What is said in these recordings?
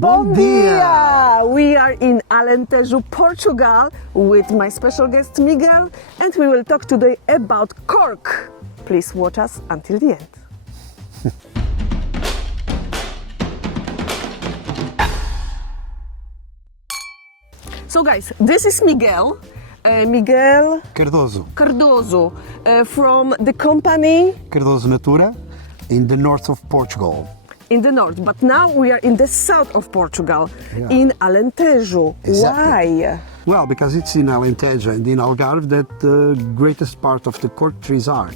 Bom dia! We are in Alentejo, Portugal, with my special guest Miguel, and we will talk today about CORK. Please watch us until the end. So guys, this is Miguel. Miguel Cardoso, from the company Cardoso Natura, in the north of Portugal. in the north, but now we are in the south of Portugal, in Alentejo. Exactly. Why? Well, because it's in Alentejo and in Algarve that the greatest part of the cork trees are.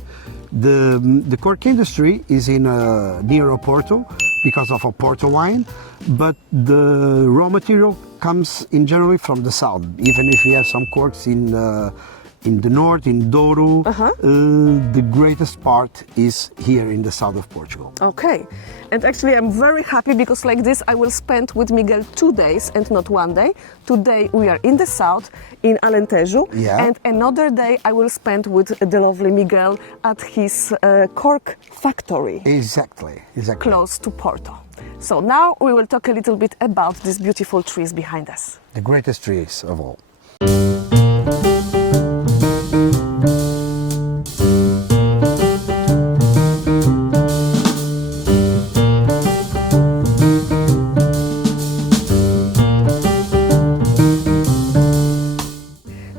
The cork industry is in near Oporto because of Oporto wine, but the raw material comes in generally from the south. Even if we have some corks in the north, in Douro, the greatest part is here in the south of Portugal. Okay, and actually I'm very happy because like this I will spend with Miguel 2 days and not 1 day. Today we are in the south, in Alentejo, and another day I will spend with the lovely Miguel at his cork factory. Exactly. Close to Porto. So now we will talk a little bit about these beautiful trees behind us. The greatest trees of all.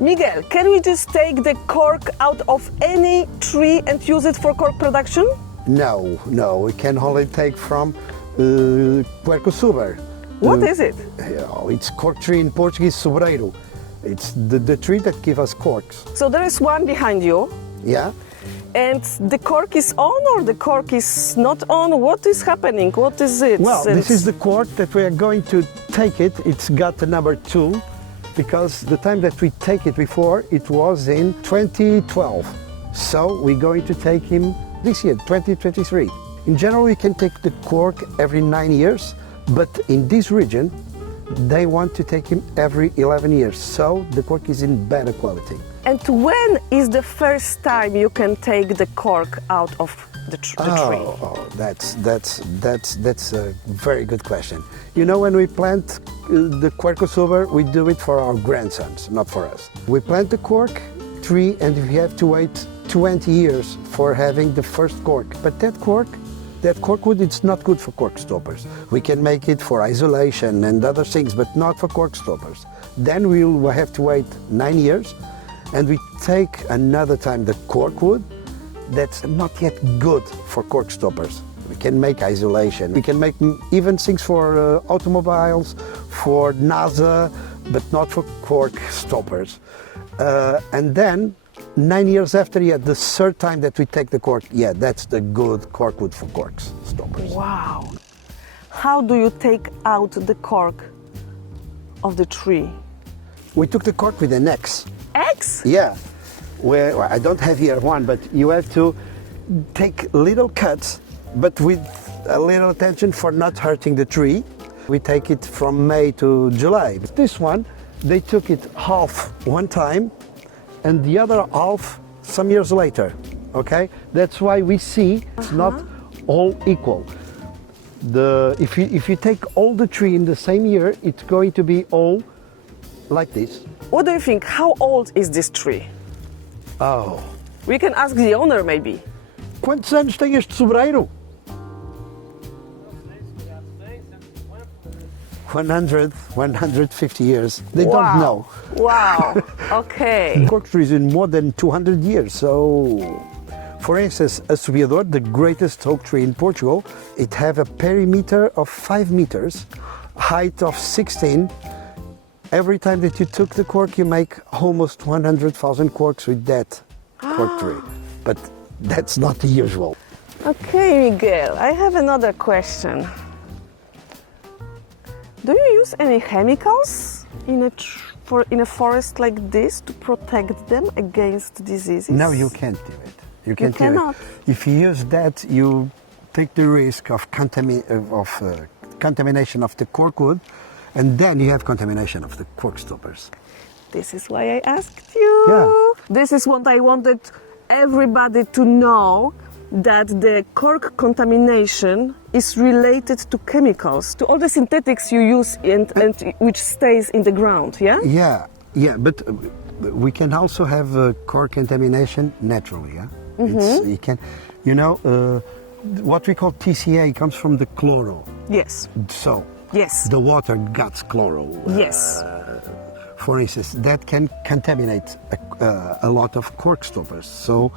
Miguel, can we just take the cork out of any tree and use it for cork production? No, we can only take from Puerco Suber. What is it? It's cork tree in Portuguese, sobreiro. It's the tree that gives us corks. So there is one behind you. Yeah? And the cork is on or the cork is not on? What is happening? What is it? Well, this is the cork that we are going to take it. It's got a number 2 because the time that we take it before, it was in 2012. So we're going to take him this year, 2023. In general, we can take the cork every 9 years, but in this region, they want to take him every 11 years. So the cork is in better quality. And when is the first time you can take the cork out of the tree? That's a very good question. You know, when we plant the Puerco Suber, we do it for our grandsons, not for us. We plant the cork tree and we have to wait 20 years for having the first cork. But that cork wood, it's not good for cork stoppers. We can make it for isolation and other things, but not for cork stoppers. Then we'll have to wait 9 years and we take another time the cork wood that's not yet good for cork stoppers. We can make isolation. We can make even things for automobiles, for NASA, but not for cork stoppers. And then 9 years after, the third time that we take the cork, that's the good cork wood for cork stoppers. Wow. How do you take out the cork of the tree? We took the cork with an axe. Axe? Yeah. Well, I don't have here one, but you have to take little cuts, but with a little attention for not hurting the tree. We take it from May to July. This one, they took it half one time and the other half some years later, okay? That's why we see it's not all equal. If you take all the tree in the same year, it's going to be all like this. What do you think? How old is this tree? Oh. We can ask the owner maybe. Quantos anos tem este sobreiro? 150 years. They don't know. Wow. Okay. Cork tree is in more than 200 years. So, for instance, a subiador, the greatest oak tree in Portugal, it have a perimeter of 5 meters, height of 16. Every time that you took the cork, you make almost 100,000 corks with that cork tree. But that's not the usual. Okay, Miguel, I have another question. Do you use any chemicals in a forest like this to protect them against diseases? No, you can't do it. You cannot. If you use that, you take the risk of contamination of the cork wood, and then you have contamination of the cork stoppers. This is why I asked you. Yeah. This is what I wanted everybody to know, that the cork contamination is related to chemicals, to all the synthetics you use and which stays in the ground, yeah? Yeah, but we can also have cork contamination naturally, yeah? You can, what we call TCA comes from the chloral. Yes. So, yes, the water got chloral. Yes. For instance, that can contaminate a lot of cork stoppers. So,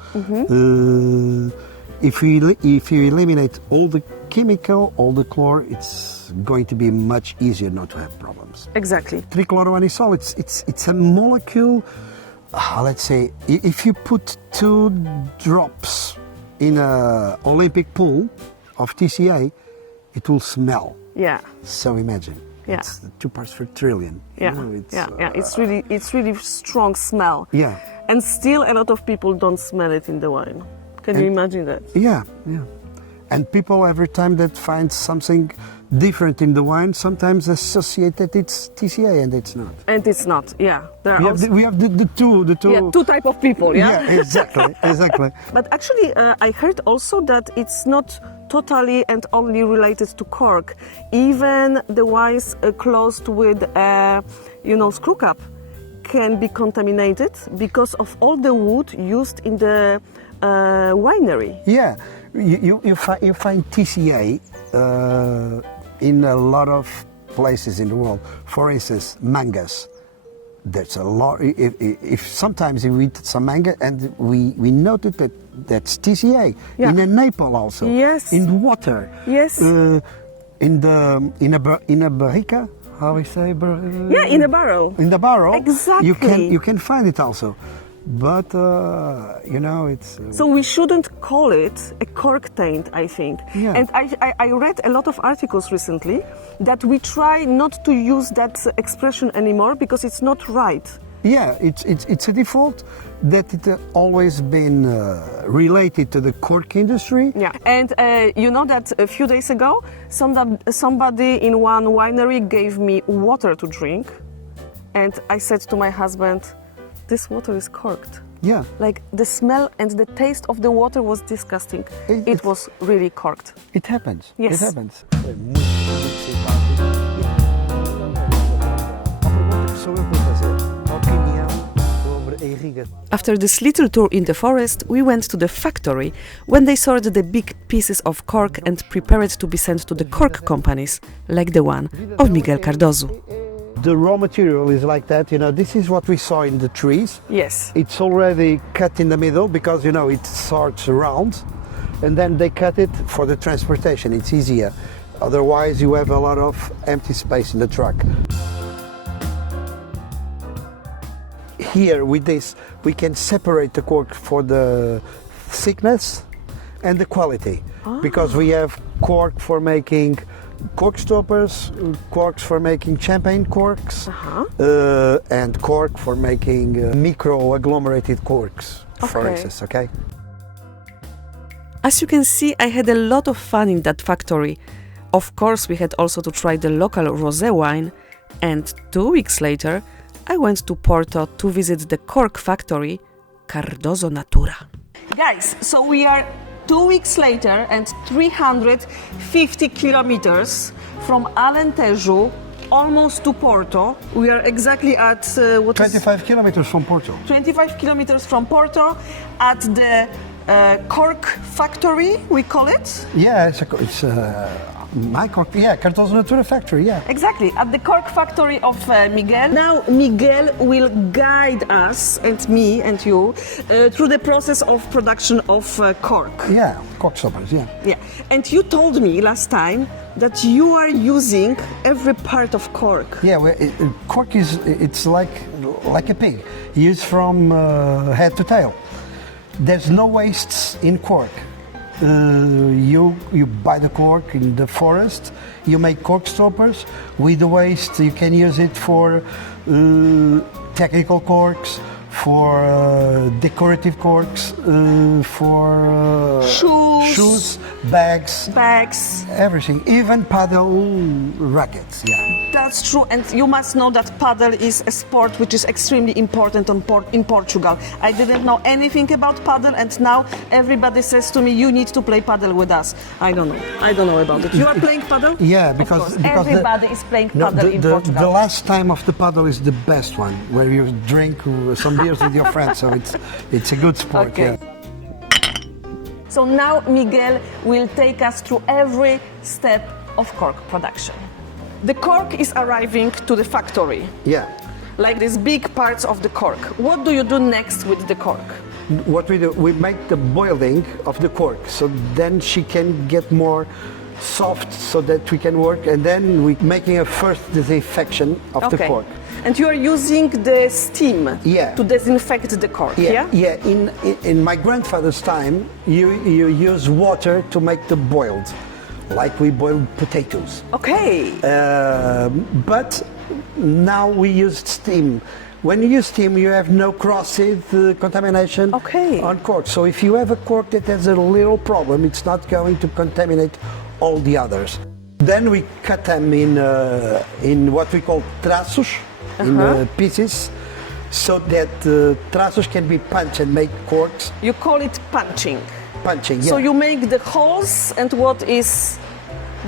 if you eliminate all the chemical, all the chlor, it's going to be much easier not to have problems. Exactly. Trichloroanisole, it's a molecule. Let's say if you put 2 drops in an Olympic pool of TCA, it will smell. Yeah. So imagine. Yeah. It's 2 parts per trillion. Yeah. It's really strong smell. Yeah. And still a lot of people don't smell it in the wine. Can you imagine that? Yeah. And people, every time that find something different in the wine, sometimes associate that it's TCA, and it's not. And it's not, yeah. We have the two. Yeah, 2 type of people, yeah? Yeah, exactly. But actually, I heard also that it's not totally and only related to cork. Even the wines closed with, screw cap can be contaminated because of all the wood used in the winery. Yeah, you find TCA in a lot of places in the world. For instance, mangoes. There's a lot. If sometimes you eat some mango and we noted that that's TCA in a Naples also. Yes. In water. Yes. In a barrica. How we say? Yeah, in a barrel. In the barrel. Exactly. You can find it also. But, it's... So we shouldn't call it a cork taint, I think. Yeah. And I read a lot of articles recently that we try not to use that expression anymore because it's not right. Yeah, it's a default that it always been related to the cork industry. Yeah, and you know that a few days ago, somebody in one winery gave me water to drink. And I said to my husband, this water is corked. Yeah. Like the smell and the taste of the water was disgusting. It was really corked. It happens. Yes. It happens. After this little tour in the forest, we went to the factory when they sorted the big pieces of cork and prepared to be sent to the cork companies, like the one of Miguel Cardozo. The raw material is like that, this is what we saw in the trees. Yes. It's already cut in the middle because, it sorts around, and then they cut it for the transportation. It's easier. Otherwise, you have a lot of empty space in the truck. Here, with this, we can separate the cork for the thickness and the quality, because we have cork for making cork stoppers, corks for making champagne corks, and cork for making micro-agglomerated corks, for instance, okay? As you can see, I had a lot of fun in that factory. Of course, we had also to try the local rosé wine, and 2 weeks later, I went to Porto to visit the cork factory, Cardozo Natura. Guys, so we are 2 weeks later and 350 kilometers from Alentejo, almost to Porto. We are exactly at 25 kilometers from Porto. 25 kilometers from Porto at the cork factory, we call it? Yeah, it's my cork, Cardozo Natura factory, yeah. Exactly, at the cork factory of Miguel. Now Miguel will guide us, and me and you, through the process of production of cork. Yeah, cork stoppers, yeah. Yeah, and you told me last time that you are using every part of cork. Yeah, cork it's like a pig, used from head to tail. There's no wastes in cork. You buy the cork in the forest, you make cork stoppers. With the waste, you can use it for technical corks, for decorative corks, for shoes, bags, everything, even paddle rackets. Yeah. That's true, and you must know that paddle is a sport which is extremely important in Portugal. I didn't know anything about paddle, and now everybody says to me, you need to play paddle with us. I don't know about it. You are playing paddle? Yeah, because everybody is playing paddle in Portugal. The last time of the paddle is the best one, where you drink some beers with your friends, so it's a good sport. Okay. Yeah. So now Miguel will take us through every step of cork production. The cork is arriving to the factory. Yeah. Like these big parts of the cork. What do you do next with the cork? What we do, we make the boiling of the cork, so then she can get more soft, so that we can work, and then we're making a first disinfection of the cork. And you are using the steam to disinfect the cork, yeah? Yeah, in my grandfather's time, you use water to make the boiled, like we boil potatoes. Okay. But now we use steam. When you use steam, you have no cross-seed contamination on cork. So if you have a cork that has a little problem, it's not going to contaminate all the others. Then we cut them in what we call traços, in pieces, so that traços can be punched and make corks. You call it punching? Punching, yeah. So you make the holes, and what is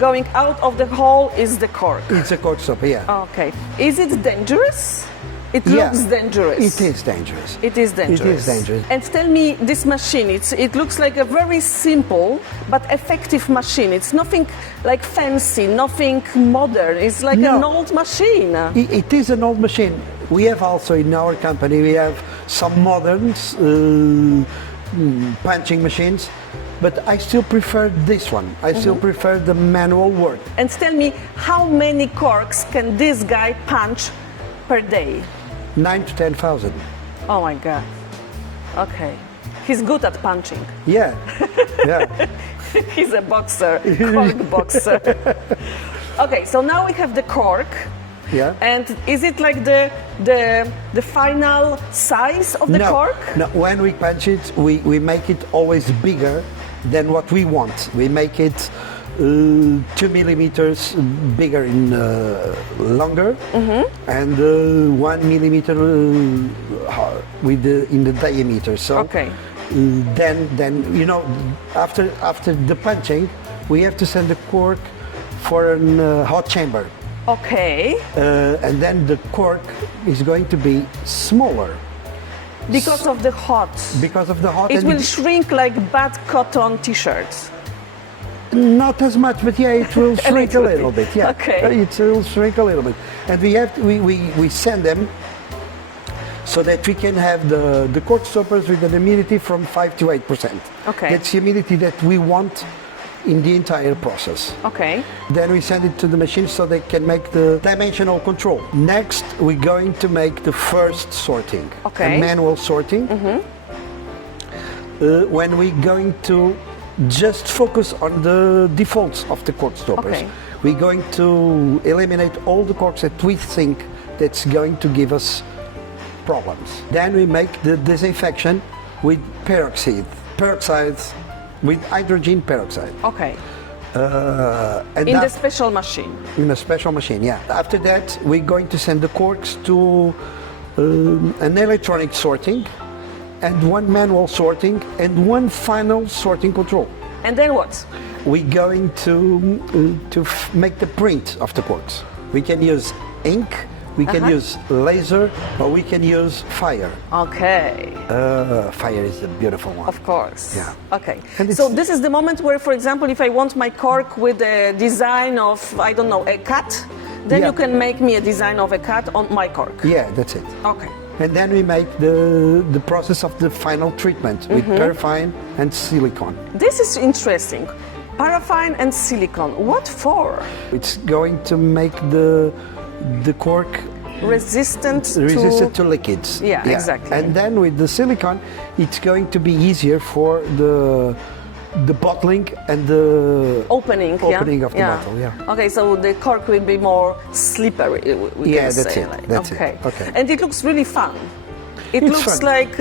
going out of the hole is the cork? It's a cork stopper, yeah. Okay. Is it dangerous? It looks dangerous. It is dangerous. It is dangerous. It is dangerous. And tell me, this machine, it looks like a very simple but effective machine. It's nothing like fancy, nothing modern. It's like an old machine. It is an old machine. We have also in our company, we have some modern punching machines, but I still prefer this one. I still prefer the manual work. And tell me, how many corks can this guy punch per day? 9,000 to 10,000. Oh my God. Okay. He's good at punching. Yeah. Yeah. He's a boxer, cork boxer. Okay, so now we have the cork. Yeah. And is it like the final size of the cork? No, when we punch it, we make it always bigger than what we want. We make it 2 millimeters bigger in longer, and 1 millimeter in the diameter. So then you know, after the punching, we have to send the cork for a hot chamber. Okay. And then the cork is going to be smaller. Because of the hot. Because of the hot. It will shrink like bad cotton t-shirts. Not as much, but yeah, it will shrink a little bit. Yeah, okay. It will shrink a little bit, and we send them so that we can have the cork stoppers with an humidity from 5 to 8%. Okay. That's humidity that we want in the entire process. Okay. Then we send it to the machine so they can make the dimensional control. Next, we're going to make the first sorting, a manual sorting. When we're going to just focus on the defaults of the cork stoppers. We're going to eliminate all the corks that we think that's going to give us problems. Then we make the disinfection with peroxide with hydrogen peroxide. Okay. And in the special machine. In a special machine, yeah. After that, we're going to send the corks to an electronic sorting, and one manual sorting, and one final sorting control. And then what? We're going to make the print of the corks. We can use ink, we can use laser, or we can use fire. Okay. Fire is the beautiful one. Of course. Yeah. Okay. So this is the moment where, for example, if I want my cork with a design of, I don't know, a cat, then you can make me a design of a cat on my cork. Yeah, that's it. Okay. And then we make the process of the final treatment with paraffin and silicone. This is interesting. Paraffin and silicone. What for? It's going to make the cork resistant to liquids. Yeah, exactly. And then with the silicone, it's going to be easier for the bottling and the opening of the bottle. Yeah. Okay, so the cork will be more slippery. That's it. That's it. Okay. And it looks really fun. It It's looks fun. like,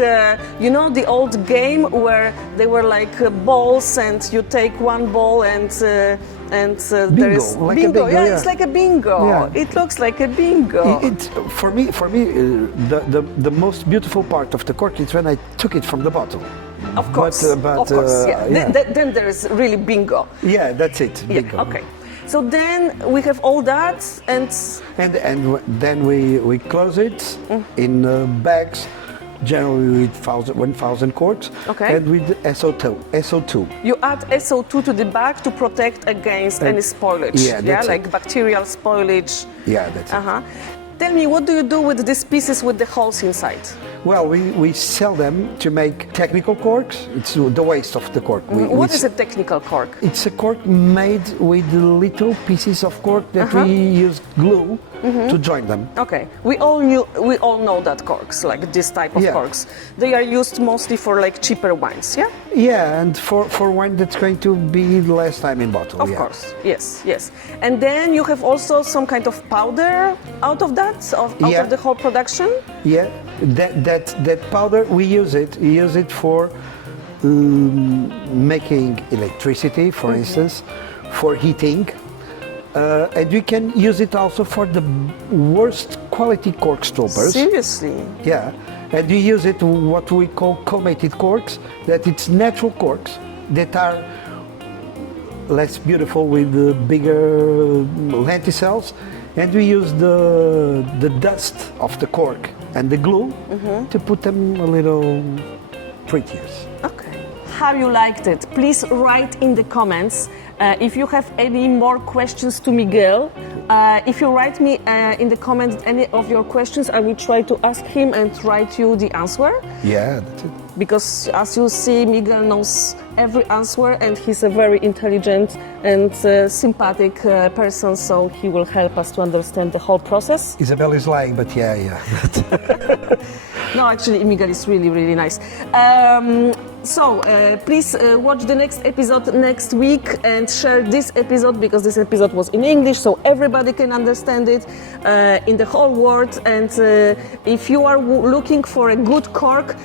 you know, the old game where they were like balls and you take one ball and there is like a bingo, Yeah, yeah. it's like a bingo. Yeah. It looks like a bingo. It's for me. The most beautiful part of the cork is when I took it from the bottle. Of course, But, of course. Yeah. yeah. Then there is really bingo. Yeah, that's it. Yeah. Bingo. Okay. So then we have all that, and Then we close it in bags, generally with 1,000 corks, Okay. and with SO2. you add SO2 to the bag to protect against any spoilage. yeah, that's like it. bacterial spoilage. Yeah, that's it. Uh-huh. Tell me, what do you do with these pieces with the holes inside? Well, we sell them to make technical corks. It's the waste of the cork. What is a technical cork? It's a cork made with little pieces of cork that we use glue to join them. Okay, we all know that corks, like this type of Yeah. corks. They are used mostly for like cheaper wines, yeah? Yeah, and for wine that's going to be less time in bottle. Of yeah. course, yes. And then you have also some kind of powder out of that, out Yeah. of the whole production? Yeah, that powder we use it for making electricity, for instance, for heating, and we can use it also for the worst quality cork stoppers. Seriously? Yeah, and we use it what we call chromated corks. That it's natural corks that are less beautiful with the bigger lenticels, and we use the dust of the cork and the glue to put them a little prettier. Okay. How you liked it? Please write in the comments. If you have any more questions to Miguel, if you write me in the comments any of your questions, I will try to ask him and write you the answer. Yeah, that's it. Because as you see, Miguel knows every answer and he's a very intelligent and sympathetic person, so he will help us to understand the whole process. Isabel is lying, but yeah. No, actually, Miguel is really, really nice. So please watch the next episode next week and share this episode, because this episode was in English, so everybody can understand it in the whole world. And if you are looking for a good cork,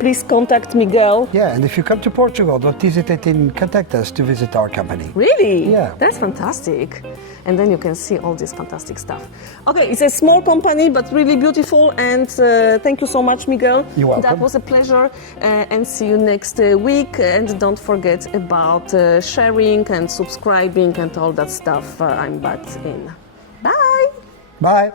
please contact Miguel. Yeah, and if you come to Portugal, don't hesitate in contact us to visit our company. Really? Yeah. That's fantastic. And then you can see all this fantastic stuff. Okay, it's a small company, but really beautiful. And thank you so much, Miguel. You're welcome. That was a pleasure. And see you next week. And don't forget about sharing and subscribing and all that stuff I'm back in. Bye. Bye.